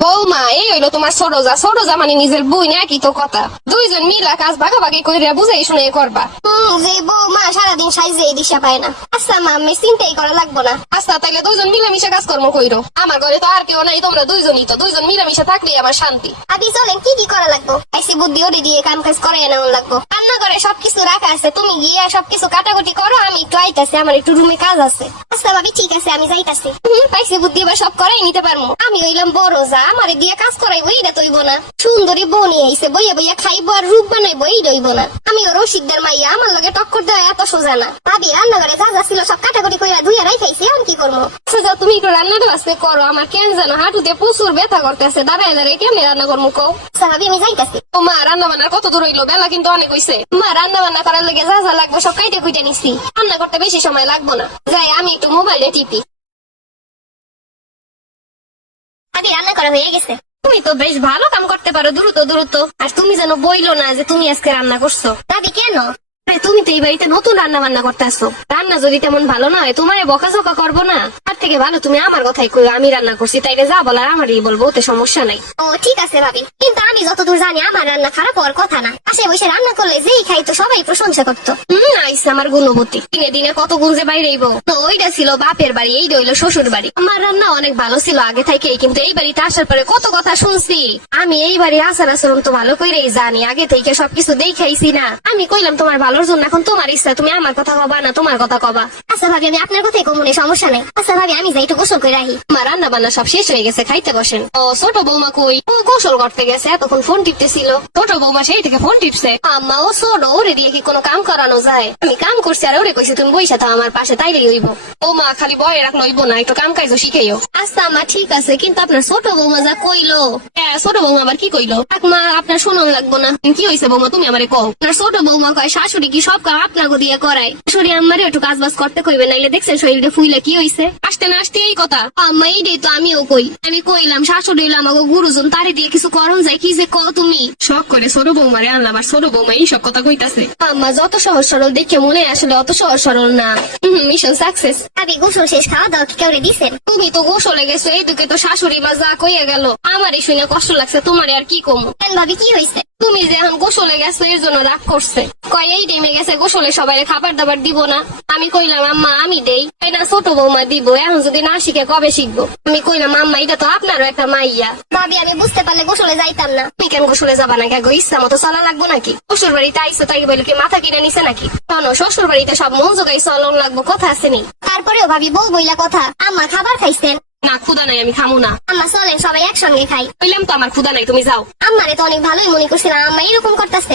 বৌমা এই হইলো তোমার ছোট যা মানে নিজের বই না কি তো কথা। দুইজন মিলা কাজ ভাগাভাগি কইরা বুঝাই শুনে করবা। যে বৌমা সারাদিন সাইজে দিশা পায় না। আচ্ছা মা, আমি চিন্তাই করা লাগবো না। আচ্ছা তাইলে দুইজন মিলামিশা কাজকর্ম কইরো। আমার ঘরে তো আর কেউ নাই, তোমরা দুইজনই তো, দুইজন মিলামিশা থাকলেই আমার শান্তি। আবি চলেন, কি কি করা লাগবো? আইসি বুদ্ধি ওরে দিয়ে কাম কাজ করে নেওয়া লাগবো। রান্না করে সবকিছু রাখা আছে, তুমি গিয়ে সবকিছু কাটাকুটি করো, আমি একটু আইতাছি, আমার একটু রুমে কাজ আছে। আচ্ছা ভাবি ঠিক আছে, আমি যাইতাছি। পাইছি বুদ্ধি এবার সব করাই নিতে পারবো। আমি হইলাম বড় যা, আমারে দিয়ে কাজ করাইবো, এইটা তৈব না। সুন্দরী বউ নিয়ে আইসে, বইয়া বইয়া খাইবো আর রূপ বানাইবো, এই দইব না। আমি ও রশিদদের মাইয়া, আমার লগে টক্কর দেওয়া এত সোজা না। ভাবি রান্নাঘরে যা যা ছিল সব কাটাকুটি কইরা ধুইয়া রাইখাইছি, আমি কি করবো? আচ্ছা যাও তুমি একটু রান্নাটা আজকে করো, আমার কেন জানো হাঁটুতে প্রচুর ব্যথা করতেছে, দাঁড়ায় দাঁড়ায় কেমনি রান্না করবো কও। আচ্ছা ভাবি আমি যাইতাছি। ও মা রান্না বান্নার কত দূর হইলো? বেলা কিন্তু অনেক হইছে। মা রান্না বান্না করার লেগে যা যা লাগবে সব কাইটে কুইটে নিছি, রান্না করতে বেশি সময় লাগবো না। যাই আমি একটু মোবাইলে টিপি। ভাবি রান্না করা হয়ে গেছে। তুমি তো বেশ ভালো কাম করতে পারো দ্রুত দ্রুত। আর তুমি যেন বইলো না যে তুমি আজকে রান্না করছো। ভাবি কেন? আরে তুমি তো এই বাড়িতে নতুন রান্না বান্না করতেছো, রান্না যদি তেমন ভালো না হয় তোমারে বকাঝকা করবো না। তার থেকে ভালো তুমি আমার কথাই কই আমি রান্না করছি, তাইলে যা বলার আমারই বলবো, ওতে সমস্যা নাই। ও ঠিক আছে ভাবি, কিন্তু আমি যতদূর জানি আমার রান্না খারাপ হওয়ার কথা না। পাশে বসে রান্না করলে যেই খাই তো সবাই প্রশংসা করতো। আইসা আমার গুণবতী, দিনে দিনে কত গুণ যে বাইরেইব। তো ওইটা ছিল বাপের বাড়ি, এইটা হইলো শ্বশুর বাড়ি। আমার রান্না অনেক ভালো ছিল আগে থেকেই, কিন্তু এই বাড়িতে আসার পরে কত কথা শুনছি। আমি এই বাড়ির আচার আচরণ তো ভালো করেই জানি, আগে থেকে সবকিছু দেখাইছি না। আমি কইলাম তোমার ভালোর জন্য, এখন তোমার ইচ্ছা, তুমি আমার কথা কবা না তোমার কথা কবা। আচ্ছা ভাবি আমি আপনার কথাই কমুনে, সমস্যা নেই। আচ্ছা ভাবি আমি যাই একটু গোসল করে রাখি। আমার রান্না বান্না সব শেষ হয়ে গেছে, খাইতে বসেন। ও ছোট বৌমা কই? ও গোসল করতে গেছে, এতক্ষণ ফোন টিপতেছিল। ছোট বৌমা সেই থেকে ফোন টিপছে। আম্মা ও ছোট, ওরে দিয়ে কি কোনো কাম করানো যায়? আমি কাম করছি আর ওরে কইছি তুমি বইসা থাও আমার পাশে, তাইলেই হইব। ও মা খালি বয়ে রাখলো হইব না, একটু কাম কাজও শিখাইও। আচ্ছা মা ঠিক আছে, কিন্তু আপনার ছোট বৌমা যা কইলো। হ্যাঁ ছোট বৌমা আবার কি কইলো? থাক মা আপনার শোনান লাগবো না। কি হয়েছে বৌমা তুমি আমারে কও। আপনার ছোট বৌমা কয় শাশুড়ি কি সব কাম আপনাকে দিয়ে করায়, শাশুড়ি আমারে একটু কাজ বাজ করতে কইবে, নাইলে দেখছেন শরীরটা ফুইলে কি হইছে। আসতে না আসতে এই কথা। আম্মা এইটাই তো আমিও কই, আমি কইলাম শাশুড়ি হইলো আমাকে গুরুজন, তারে দিয়ে কিছু করন যায়, কি যে কও তুমি। শখ করে ছোট বৌমারে আনলাম আর ছোট বৌমা এই সব কথা কইতাছে। আম্মা যত সহজ সরল দেখে মনে হয় আসলে অত সহজ সরল না। Mission success. ভাবি গোসল শেষ, খাওয়া দাওয়া কি কেউরে দিছেন? তুমি তো গোসলে গেছো, এইদিকে তো শাশুড়ি মা যা কইয়া গেল, আমারই শুনে কষ্ট লাগছে, তোমারে আর কি কমু। কেন ভাবি কি হয়েছে? তুমি যে এখন গোসলে গেছো এর জন্য রাগ করছে, কয় এই টাইমে গেছে গোসলে সবাই খাবার দাবার দিব না। আমি কইলাম আম্মা আমি দেই, না ছোট বৌমা দিব, এখন যদি না শিখে কবে শিখবো। আমি কইলাম আম্মা এটা তো আপনারও একটা মাইয়া। ভাবি আমি বুঝতে পারলে গোসলে যাইতাম না। তুমি কেন গোসলে যাবা না? গো ইচ্ছা মতো চলা লাগবো নাকি? শ্বশুর বাড়িতে আইসো তাই বলে কি মাথা কিনে নিছে নাকি? শোনো শ্বশুর বাড়িতে সব মন জোগাই চলন লাগবো, কথা আছে নি। তারপরেও ভাবি বউ বইলা কথা। আম্মা খাবার খাইছেন? না ক্ষুদা নাই, আমি খামু না। আম্মা চলেন সবাই একসঙ্গে খাই। কইলাম তো আমার ক্ষুদা নাই, তুমি যাও। আম্মারে তো অনেক ভালোই মনে করছিলাম, আম্মা এরকম করতেছে।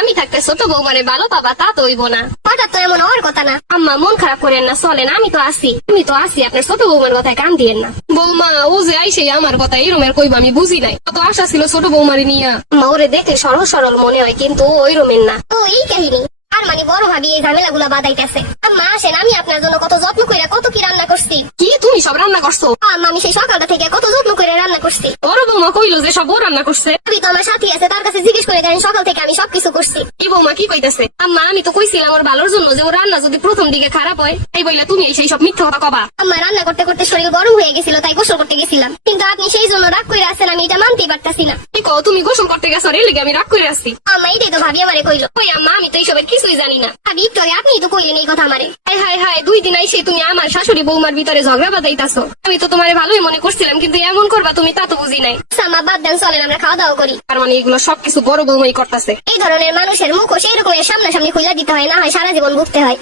আমি থাকতে ছোট বৌমারে ভালো পাবা তা তো হইব না। হঠাৎ তো এমন হওয়ার কথা না। আম্মা মন খারাপ করেন না, চলেন আমি তো আছি, তুমি তো আছি, আপনার ছোট বৌমার কথায় কান দিয়েন না। বৌমা ও যে আইসে আমার কথা এই রুমের কইবা আমি বুঝি নাই, কত আশা ছিল ছোট বৌমারে নিয়া। আম্মা ওরে দেখে সরল সরল মনে হয়, কিন্তু ওই রুমের না। তো এই কাহিনী। আর মানে বড় ভাবি এই ঝামেলা গুলা বাদাইতেছে। আম্মা আসেন, আমি আপনার জন্য কত যত্ন কইরা কত কি রান্না করছি। কি তুমি সব রান্না করছো? আম্মা আমি সেই সকালটা থেকে কত যত্ন করে রান্না করছি। বড় বৌমা কইলো যে সব ও রান্না করছে। ভাবি তো আমার সাথী আছে, তার কাছে জিজ্ঞেস করে দেন, সকাল থেকে আমি সবকিছু করছি। এই বৌমা কি কইতাছে? আম্মা আমি তো কইছিলাম ওর ভালোর জন্য যে ও রান্না যদি প্রথম দিকে খারাপ হয়, এই বইলা তুমি সেই সব মিথ্যা কথা কবা। আম্মা রান্না করতে করতে শরীর গরম হয়ে গেছিল, তাই গোসল করতে গেছিলাম, কিন্তু আপনি সেই জন্য রাগ করে আছেন, আমি এটা মানতেই পারতাছি না। কি কও তুমি গোসল করতে গেছো রে লেগে আমি রাগ করে আসছি? আম্মা এটাই তো ভাবি আমারে কইলো। ওই আম্মা আমি তো এইসবের কিছুই জানি না। ভাবি একটু আগে আপনি তো কইলেন এই কথা আমারে। হায় হায় হায়, 2 দিন আইসে তুমি আমার শাশুড়ি বৌমার ভিতরে ঝগড়া বাঁধাইতাছো। আমি তো তোমারে ভালোই মনে করছিলাম, কিন্তু এমন করবা তুমি তা তো বুঝি নাই। আম্মা বাদ দেন, চলেন আমরা খাওয়া দাওয়া করি। আর মানে এগুলো সবকিছু বড় বৌমাই করতেছে। এই ধরনের মানুষের মুখও সেই রকমের সামনাসামনি খুলে দিতে হয়, না হয় সারা জীবন ভুগতে হয়।